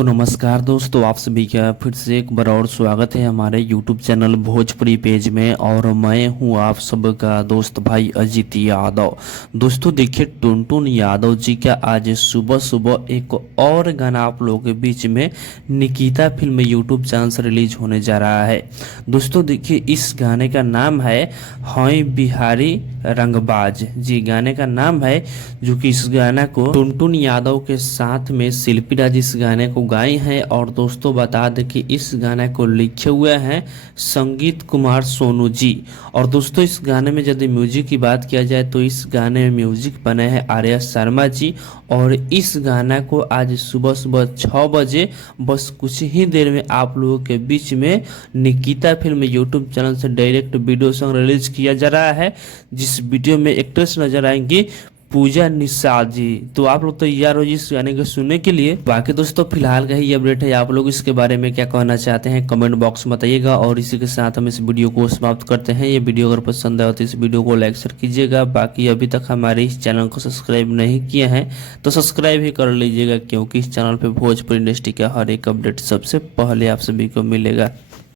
तो नमस्कार दोस्तों, आप सभी का फिर से एक बार और स्वागत है हमारे यूट्यूब चैनल भोजपुरी पेज में। और मैं हूं आप सबका दोस्त भाई अजीत यादव। दोस्तों देखिए, टुनटुन यादव जी का आज सुबह सुबह एक और गाना आप लोगों के बीच में निकिता फिल्म यूट्यूब चैनल से रिलीज होने जा रहा है। दोस्तों देखिए, इस गाने का नाम है हई बिहारी रंगबाज जी, गाने का नाम है। जो कि इस गाना को टुनटुन यादव के साथ में शिल्पी राज इस गाने को गाए हैं। और दोस्तों बता दें कि इस गाने को लिखे हुए हैं संगीत कुमार सोनू जी। और दोस्तों इस गाने में यदि म्यूजिक की बात किया जाए तो इस गाने में म्यूजिक बने हैं आर्या शर्मा जी। और इस गाना को आज सुबह सुबह 6 बजे बस कुछ ही देर में आप लोगों के बीच में निकिता फिल्म यूट्यूब चैनल से डायरेक्ट वीडियो सॉन्ग रिलीज किया जा रहा है, जिस वीडियो में एक्ट्रेस नजर आएंगी पूजा निषाद जी। तो आप लोग तैयार हो इस गाने को सुनने के लिए। बाकी दोस्तों फिलहाल का ही अपडेट है, आप लोग इसके बारे में क्या कहना चाहते हैं कमेंट बॉक्स में बताइएगा। और इसी के साथ हम इस वीडियो को समाप्त करते हैं। ये वीडियो अगर पसंद आए तो इस वीडियो को लाइक शेयर कीजिएगा। बाकी अभी तक हमारे इस चैनल को सब्सक्राइब नहीं किए हैं तो सब्सक्राइब ही कर लीजिएगा, क्योंकि इस चैनल पर भोजपुरी इंडस्ट्री का हर एक अपडेट सबसे पहले आप सभी को मिलेगा।